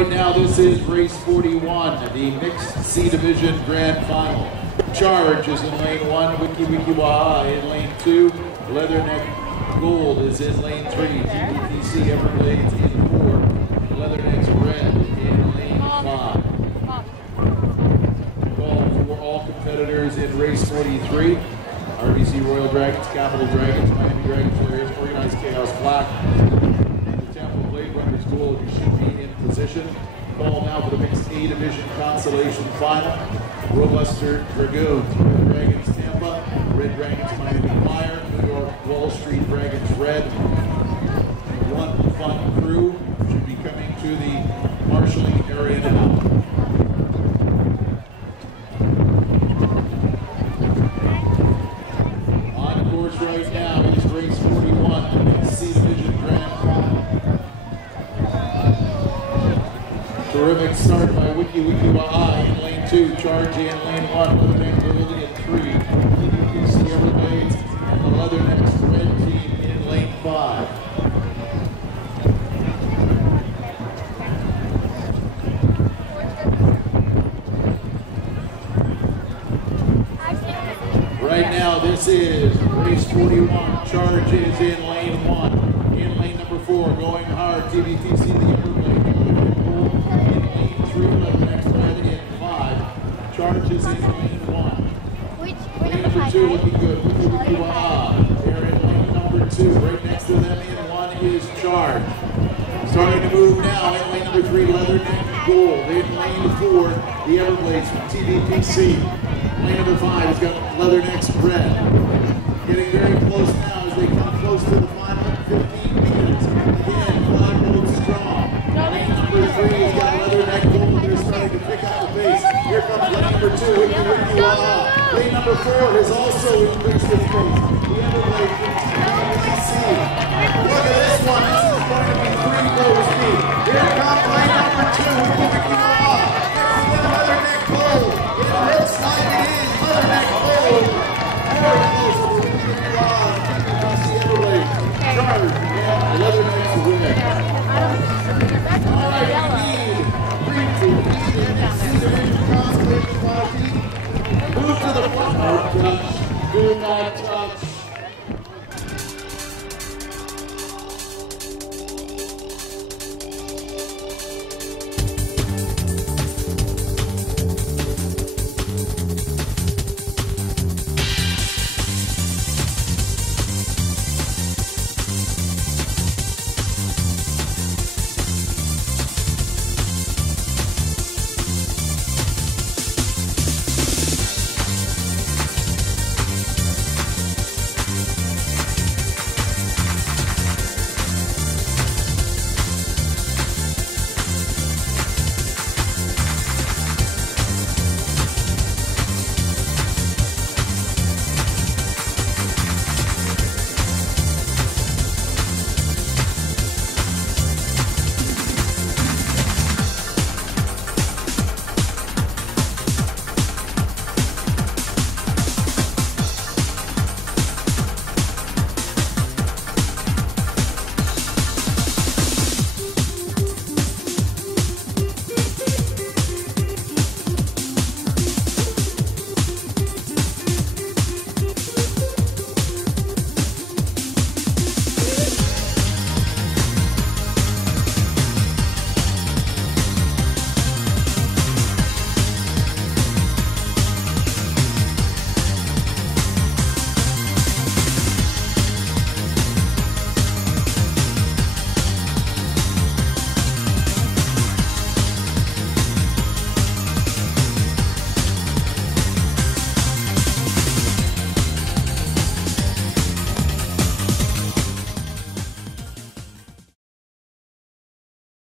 right now, this is race 41, the mixed C division grand final. C.H.A.R.G.E is in lane 1, Wiki Wiki Waha in lane 2, Leatherneck Gold is in lane 3, TBTC Everglades in 4, Leatherneck's Red in lane 5. Call for all competitors in race 43. RBC Royal Dragons, Capital Dragons, Miami Dragons, Warriors, Organized Chaos Black. The Tampa Blade Runners Gold, you should be in position. Call now for the mixed A division consolation final. Robuster Dragoons, Red Dragons Tampa, Red Dragons Miami Fire, New York Wall Street Dragons Red. One fun crew should be coming to the marshalling area now. Right now is race 41, the mixed C division grand final. Terrific start by Wiki Wiki Waha in lane 2, C.H.A.R.G.E in lane 1, Leatherneck Gold in 3, TBTC Everglades, and the Leatherneck's Red team in lane 5. Right now, this is race 41. C.H.A.R.G.E is in lane 1. In lane number 4, going hard. TBTC the Everglades. In lane 3, Leatherneck's Red in 5. C.H.A.R.G.E is in lane 1. Lane number 2 looking good. Wiki Wiki Waha. They're in lane number 2. Right next to them in 1 is C.H.A.R.G.E. Starting to move now in lane number 3, Leatherneck Gold. In lane 4, the Everglades from TBTC. Lane number 5 has got Leatherneck's Red. Getting very close now as they come close to the final 15 meters. Again, flag holds strong. Lane number 3 has got Leatherneck Gold. They're starting to pick up the pace. Here comes lane number 2, Wiki Wiki Waha. Lane number 4 has also increased its pace. The Everglades from TBTC. Look at this one. This is going to be 3 goal speed. Here comes lane number 2, Wiki Wiki Waha. Leatherneck Gold. It looks like it is Leatherneck Gold. Very close to the Wiki Wiki Waha. TBTC Everglades. C.H.A.R.G.E and Leatherneck's Red. All right, we need 3 to lead in the C division consolation final. Move to the front. Do not touch. Do not touch.